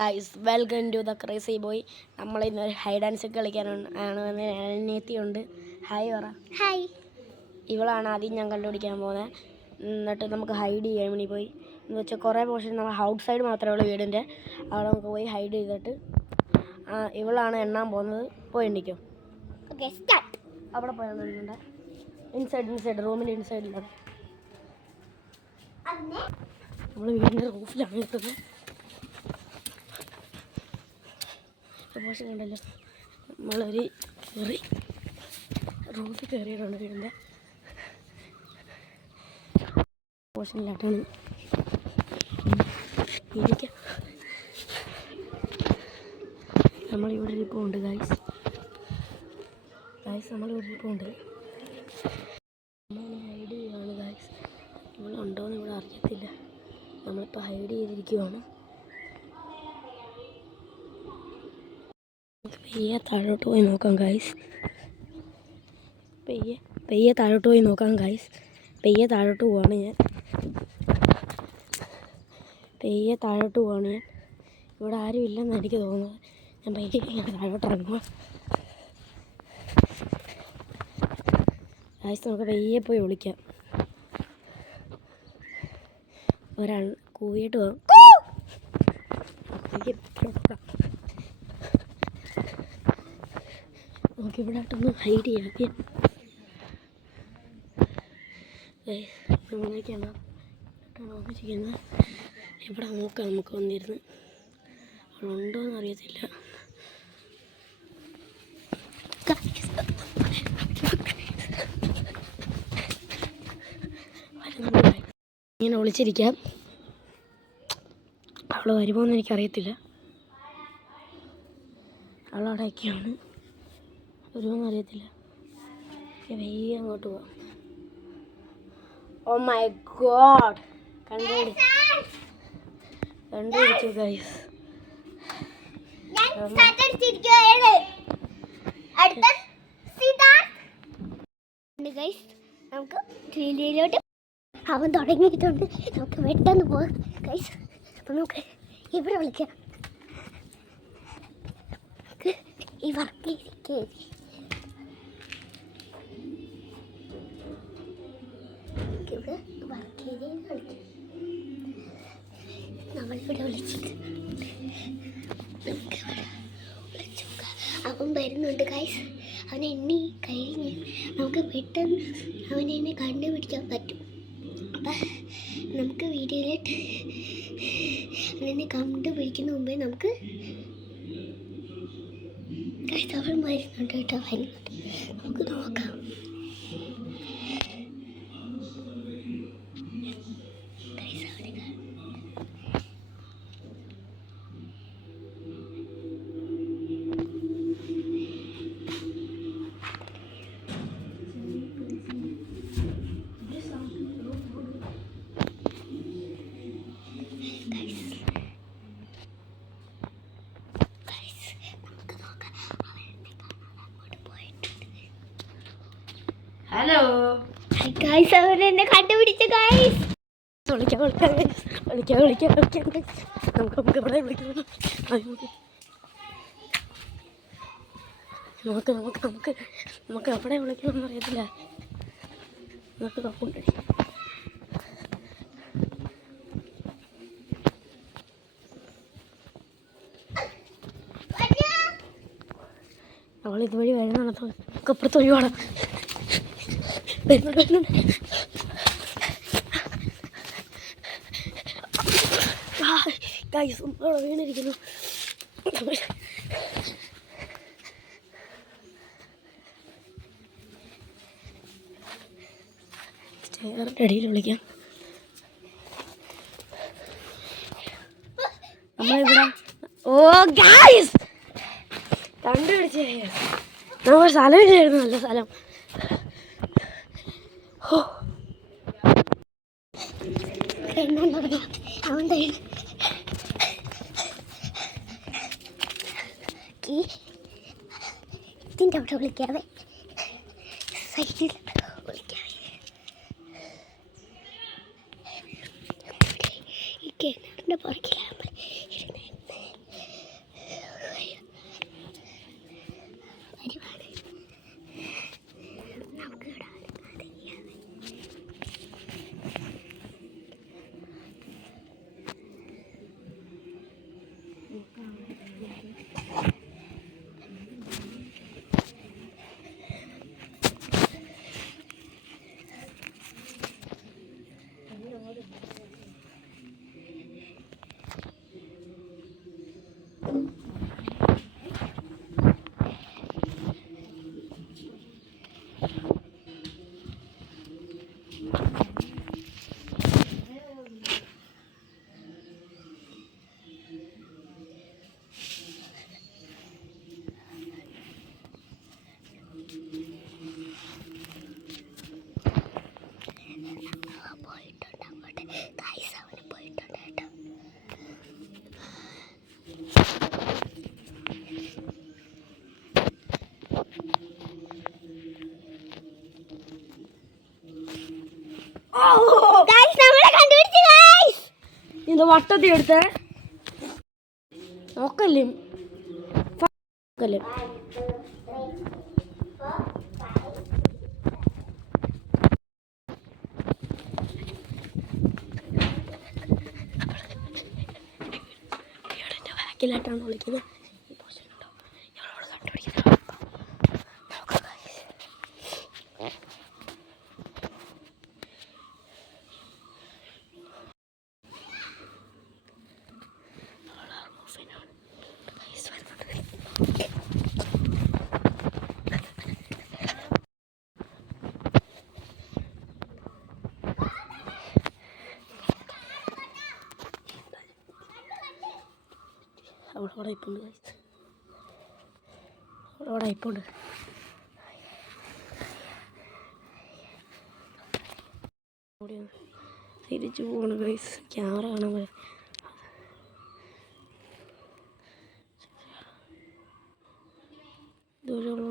Guys welcome to the crazy boy. നമ്മളിന്നൊരു hide and seek കളിക്കാനാണ് അനിയത്തിയുണ്ട്. ഹായ് പറ. ഹായ്. ഇവളാണ് ആദ്യം ഞാൻ കണ്ടുപിടിക്കാൻ പോകുന്നത്. എന്നിട്ട് നമുക്ക് ഹൈഡ് ചെയ്യാൻ വേണ്ടി പോയി എന്ന് വെച്ചാൽ കുറേ പോർഷൻ നമ്മൾ ഔട്ട് സൈഡ് മാത്രമേ ഉള്ളൂ വീടിൻ്റെ. അവിടെ നമുക്ക് പോയി ഹൈഡ് ചെയ്തിട്ട് ഇവളാണ് എണ്ണാൻ പോകുന്നത്. പോയി എണ്ണിക്കോ. അവിടെ പോയാൽ എണ്ണുന്നുണ്ട്. ഇൻസൈഡ് റൂമിൻ്റെ ഇൻസൈഡിലാണ്. നമ്മൾ വീടിൻ്റെ റൂഫിലാണ് നിൽക്കുന്നത്. പോഷൻ കണ്ടല്ലോ, നമ്മളൊരു കയറി റൂഫിൽ കയറിയിട്ടുണ്ട് വീടിൻ്റെ. പോഷനിലായിട്ടാണ് ഇരിക്കുക. നമ്മളിവിടെ ഇരിപ്പുണ്ട് ഗൈസ്. നമ്മളിവിടെ ഇരിപ്പുണ്ട്. നമ്മൾ ഹൈഡ് ചെയ്യുകയാണ് ഗൈസ്. നമ്മളുണ്ടോയെന്ന് ഇവിടെ അറിയത്തില്ല. നമ്മളിപ്പോൾ ഹൈഡ് ചെയ്തിരിക്കുവാണ്. പെയ്യെ താഴോട്ട് പോയി നോക്കാം ഗൈസ്. പെയ്യെ താഴോട്ട് പോയി നോക്കാം ഗൈസ്. പെയ്യെ താഴോട്ട് പോവാണ് ഞാൻ. ഇവിടെ ആരും ഇല്ലെന്നാണ് എനിക്ക് തോന്നുന്നത്. ഞാൻ പയ്യെ ഇങ്ങനെ താഴോട്ട് ഇറങ്ങുക ഗൈസ്. നമുക്ക് പെയ്യെ പോയി വിളിക്കാം. ഒരാൾ കൂവിയിട്ട് പോകാം. നമുക്കിവിടെ ആയിട്ടൊന്ന് ഹൈഡ് ചെയ്യാം. അങ്ങനെയൊക്കെയാണ് ചെയ്യുന്നത്. ഇവിടെ നോക്കാം. നമുക്ക് വന്നിരുന്ന് അവളുണ്ടോയെന്ന് അറിയത്തില്ല. ഇങ്ങനെ ഒളിച്ചിരിക്കാം. അവൾ വരുമോയെന്ന് എനിക്കറിയത്തില്ല. അവളവിടെയൊക്കെയാണ്. വരുമോയെന്ന് അറിയത്തില്ല. വെയ്യ അങ്ങോട്ട് പോവാം. ഓ മൈ ഗോഡ്, കണ്ടുപിടിച്ചു ഗൈസ്. നമുക്ക് ട്രീലിയിലോട്ട് അവൻ തുടങ്ങിയിട്ടുണ്ട്. നമുക്ക് പെട്ടെന്ന് പോകാം ഗൈസ്. അപ്പം നമുക്ക് ഇവിടെ വിളിക്കാം. ഈ വർക്കിലിരിക്കേ നമ്മളിവിടെ വിളിച്ചിട്ട് അവൻ വരുന്നുണ്ട് ഗൈസ്. അവൻ എണ്ണി കഴിഞ്ഞ് നമുക്ക് പെട്ടെന്ന് അവനെന്നെ കണ്ടുപിടിക്കാൻ പറ്റും. അപ്പം നമുക്ക് വീഡിയോയിലിട്ട് അവനെന്നെ കണ്ടുപിടിക്കുന്ന മുമ്പേ നമുക്ക് ഗൈസ് അവൻ വരുന്നുണ്ട് കേട്ടോ. വരുന്നുണ്ട്, നമുക്ക് നോക്കാം. ഹലോ ഗൈസ്, അവരെന്നെ കണ്ടുപിടിച്ച ഗൈസ്. വിളിക്കാം. നമുക്ക് ഇവിടെ വിളിക്കാം. നമുക്ക് എവിടെ വിളിക്കണമെന്ന് അറിയത്തില്ല. നമുക്ക് നോക്കുന്നുണ്ട്. അവൾ ഇതുവഴി വരുന്നതാണ്. നമുക്ക് അപ്പുറത്ത് വഴി വേണം. വരുന്നുണ്ട്. ഗൈസ് അവിടെ വീണിരിക്കുന്നു. സ്റ്റെയറിൻ്റെ അടിയിൽ വിളിക്കാം. നമ്മളിവിടെ ഗൈസ് കണ്ടുപിടിച്ചേ. നമുക്ക് സ്ഥലമില്ലായിരുന്നു. നല്ല സ്ഥലം. ഇതിൻ്റെ അവിടെ വിളിക്കാതെ സൈഡിൽ വിളിക്കാതെ ഈ കിണറിൻ്റെ പുറകിലാകുമ്പോൾ ഇരുന്ന് പോയിട്ടുണ്ട് അങ്ങോട്ട് ഗൈസ്, അവന് പോയിട്ടുണ്ട് കേട്ടോ. ഗൈസ് നമ്മളെ കണ്ടുപിടിച്ചു ഗൈസ്. ഇത് വട്ടത്തി എടുത്തേ നോക്കല്ലേ നോക്കല്ലേ. ബാക്കിലായിട്ടാണ് വിളിക്കുന്നത്. ഇവളോട് കണ്ടുപിടിക്കുന്നത് അവളോടെ ഇപ്പോണ്ട് അവളോടെ ഇപ്പോണ്ട് തിരിച്ചു പോകണം ഗൈസ്. ക്യാമറ കാണാൻ പോലെ ദൂരമുള്ള